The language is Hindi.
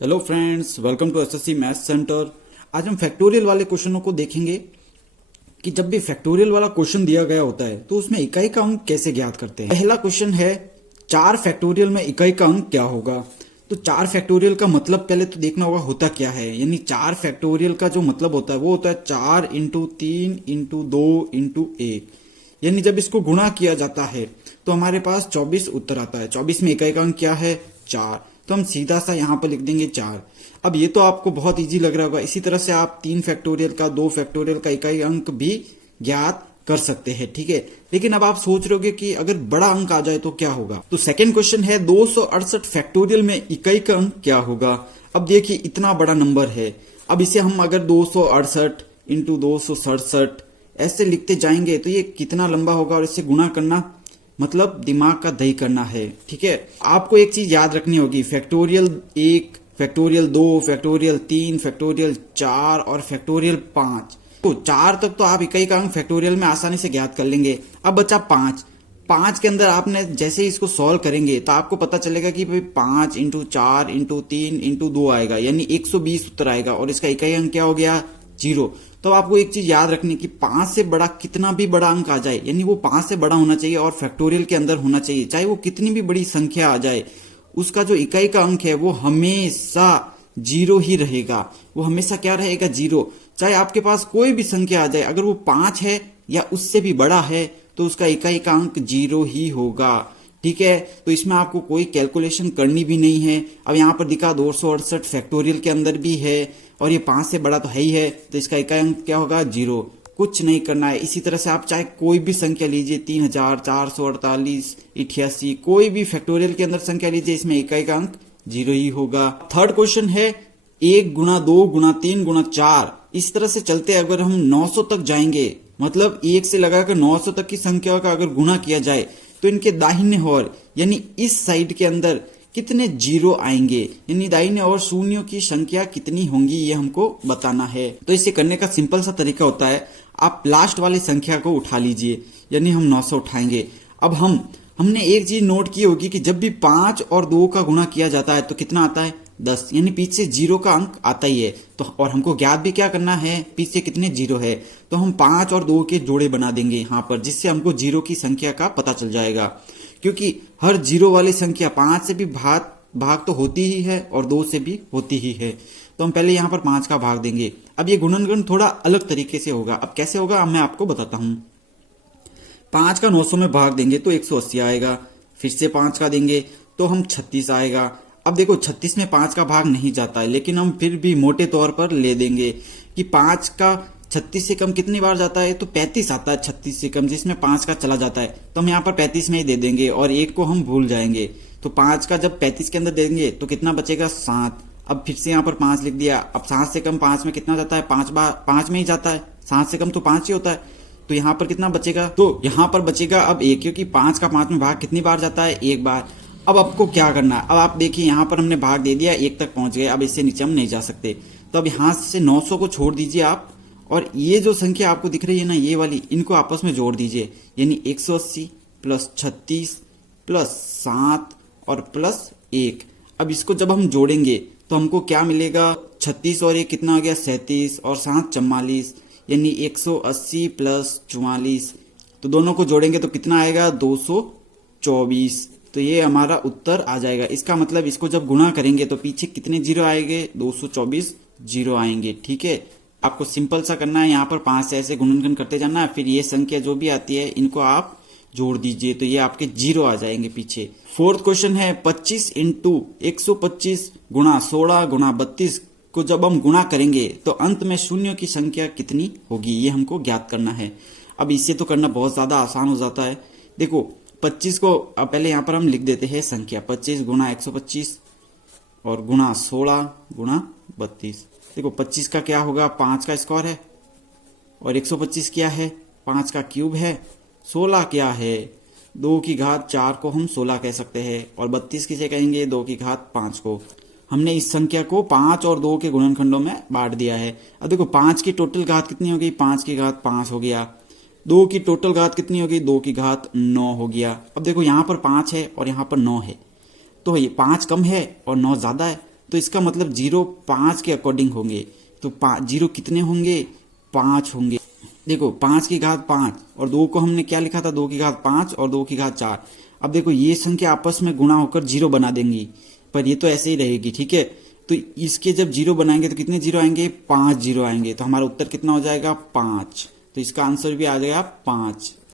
Hello friends, welcome to SSC maths centre. आज हम फैक्टोरियल वाले क्वेश्चनों को देखेंगे कि जब भी फैक्टोरियल वाला क्वेश्चन दिया गया होता है तो उसमें इकाई का अंक कैसे ज्ञात करते हैं। पहला क्वेश्चन है 4 फैक्टोरियल में इकाई का अंक क्या होगा। तो 4 फैक्टोरियल का मतलब पहले तो देखना होगा होता क्या है। यानी 4 फैक्टोरियल का जो मतलब होता है वो होता है 4 इंटू 3 इंटू 2 इंटू 1। यानी जब इसको गुणा किया जाता है तो हमारे पास 24 उत्तर आता है। 24 में इकाई का अंक क्या है? 4। तो हम सीधा सा यहाँ पर लिख देंगे 4। अब ये तो आपको बहुत इजी लग रहा होगा। इसी तरह से आप 3 फैक्टोरियल का, 2 फैक्टोरियल का इकाई अंक भी ज्ञात कर सकते हैं, ठीक है। लेकिन अब आप सोच रहे होगे कि अगर बड़ा अंक आ जाए तो क्या होगा। तो सेकंड क्वेश्चन है 268 फैक्टोरियल में इकाई का अंक क्या होगा। अब देखिए इतना बड़ा नंबर है। अब इसे हम अगर 268 इंटू 267 ऐसे लिखते जाएंगे तो ये कितना लंबा होगा, और इससे गुणा करना मतलब दिमाग का दही करना है, ठीक है। आपको एक चीज याद रखनी होगी, फैक्टोरियल 1, फैक्टोरियल 2, फैक्टोरियल 3, फैक्टोरियल 4 और फैक्टोरियल 5। तो 4 तक तो आप इकाई का अंक फैक्टोरियल में आसानी से ज्ञात कर लेंगे। अब बचा 5 के अंदर आपने जैसे ही इसको सॉल्व करेंगे तो आपको पता चलेगा कि भाई 5 इंटू 4 इंटू 3 इंटू 2 आएगा, यानी 120 उत्तर आएगा, और इसका इकाई अंक क्या हो गया? 0। तो आपको एक चीज याद रखनी कि 5 से बड़ा कितना भी बड़ा अंक आ जाए, यानी वो 5 से बड़ा होना चाहिए और फैक्टोरियल के अंदर होना चाहिए। चाहे वो कितनी भी बड़ी संख्या आ जाए, उसका जो इकाई का अंक है वो हमेशा 0 ही रहेगा। वो हमेशा क्या रहेगा? 0। चाहे आपके पास कोई भी संख्या आ जाए, अगर वो 5 है या उससे भी बड़ा है तो उसका इकाई का अंक 0 ही होगा, ठीक है। तो इसमें आपको कोई कैलकुलेशन करनी भी नहीं है। अब यहाँ पर दिखा 268 फैक्टोरियल के अंदर भी है और ये 5 से बड़ा तो है ही है, तो इसका इकाई अंक क्या होगा? 0। कुछ नहीं करना है। इसी तरह से आप चाहे कोई भी संख्या लीजिए, 3448, 88, कोई भी फैक्टोरियल के अंदर संख्या लीजिए, इसमें इकाई का अंक 0 ही होगा। थर्ड क्वेश्चन है 1 गुणा 2 गुणा 3 गुणा 4। इस तरह से चलते अगर हम 900 तक जाएंगे, मतलब 1 से लगाकर 900 तक की संख्या का अगर गुणा किया जाए तो इनके दाहिने ओर यानी इस साइड के अंदर कितने 0 आएंगे, यानी दाहिने ओर शून्यों की संख्या कितनी होंगी, ये हमको बताना है। तो इसे करने का सिंपल सा तरीका होता है, आप लास्ट वाली संख्या को उठा लीजिए, यानी हम 900 उठाएंगे। अब हमने एक चीज नोट की होगी कि जब भी 5 और 2 का गुणा किया जाता है तो कितना आता है? 10, यानी पीछे 0 का अंक आता ही है। तो और हमको ज्ञात भी क्या करना है? पीछे कितने 0 है। तो हम 5 और 2 के जोड़े बना देंगे यहाँ पर, जिससे हमको 0 की संख्या का पता चल जाएगा। क्योंकि हर 0 वाली संख्या 5 से भी भाग तो होती ही है और 2 से भी होती ही है। तो हम पहले यहाँ पर 5 का भाग देंगे। अब ये गुणनगण थोड़ा अलग तरीके से होगा। अब कैसे होगा मैं आपको बताता हूँ। 5 का 900 में भाग देंगे तो 180 आएगा। फिर से 5 का देंगे तो हम 36 आएगा। अब देखो 36 में 5 का भाग नहीं जाता है, लेकिन हम फिर भी मोटे तौर पर ले देंगे कि 5 का 36 से कम कितनी बार जाता है? तो 35 आता है 36 से कम, जिसमें 5 का चला जाता है। तो हम यहाँ पर 35 में ही दे देंगे और 1 को हम भूल जाएंगे। तो 5 का जब 35 के अंदर देंगे तो कितना बचेगा? 7। अब फिर से यहाँ पर 5 लिख दिया। अब 7 से कम 5 में कितना जाता है? 5 में ही जाता है। 7 से कम तो 5 ही होता है। तो यहाँ पर कितना बचेगा? तो यहाँ पर बचेगा अब 1, क्योंकि 5 का 5 में भाग कितनी बार जाता है? 1 बार। अब आपको क्या करना है? अब आप देखिए यहाँ पर हमने भाग दे दिया, 1 तक पहुंच गए। अब इससे नीचे हम नहीं जा सकते। तो अब यहाँ से 900 को छोड़ दीजिए आप, और ये जो संख्या आपको दिख रही है ना, ये वाली, इनको आपस में जोड़ दीजिए। यानी 180 प्लस 36 प्लस 7 और प्लस 1। अब इसको जब हम जोड़ेंगे तो हमको क्या मिलेगा? 36 और 1 कितना हो गया? 37 और 7 44, यानी 180 प्लस 44। तो दोनों को जोड़ेंगे तो कितना आएगा? 224। तो ये हमारा उत्तर आ जाएगा। इसका मतलब इसको जब गुणा करेंगे तो पीछे कितने 0 आएंगे? 224 0 आएंगे, ठीक है। आपको सिंपल सा करना है, यहाँ पर 5 से ऐसे गुणनखंड करते जाना है। फिर ये संख्या जो भी आती है इनको आप जोड़ दीजिए तो ये आपके 0 आ जाएंगे पीछे। फोर्थ क्वेश्चन है 25 इंटू 125 गुणा 16 गुणा 32 को जब हम गुणा करेंगे तो अंत में शून्यों की संख्या कितनी होगी, ये हमको ज्ञात करना है। अब इसे तो करना बहुत ज्यादा आसान हो जाता है। देखो 25 को अब पहले यहाँ पर हम लिख देते हैं संख्या 25 गुणा 125 और गुणा 16 गुणा 32। देखो 25 का क्या होगा? 5 का स्क्वायर है, और 125 क्या है? 5 का क्यूब है। 16 क्या है? 2 की घात 4 को हम 16 कह सकते हैं, और 32 किसे कहेंगे? 2 की घात 5 को। हमने इस संख्या को 5 और 2 के गुणनखंडों में बांट दिया है। अब देखो 5 की टोटल घात कितनी होगी? 5 की घात 5 हो गया। 2 की टोटल घात कितनी होगी? 2 की घात 9 हो गया। अब देखो यहाँ पर 5 है और यहाँ पर 9 है, तो ये 5 कम है और 9 ज्यादा है, तो इसका मतलब 0 5 के अकॉर्डिंग होंगे। तो 0 कितने होंगे, 5 होंगे। देखो 5 की घात 5 और 2 को हमने क्या लिखा था, 2 की घात 5 और 2 की घात 4। अब देखो ये संख्या आपस में गुणा होकर 0 बना देंगी, पर ये तो ऐसे ही रहेगी, ठीक है। तो इसके जब 0 बनाएंगे तो कितने 0 आएंगे, 5 0 आएंगे। तो हमारा उत्तर कितना हो जाएगा, 5। तो इसका आंसर भी आ जाएगा 5।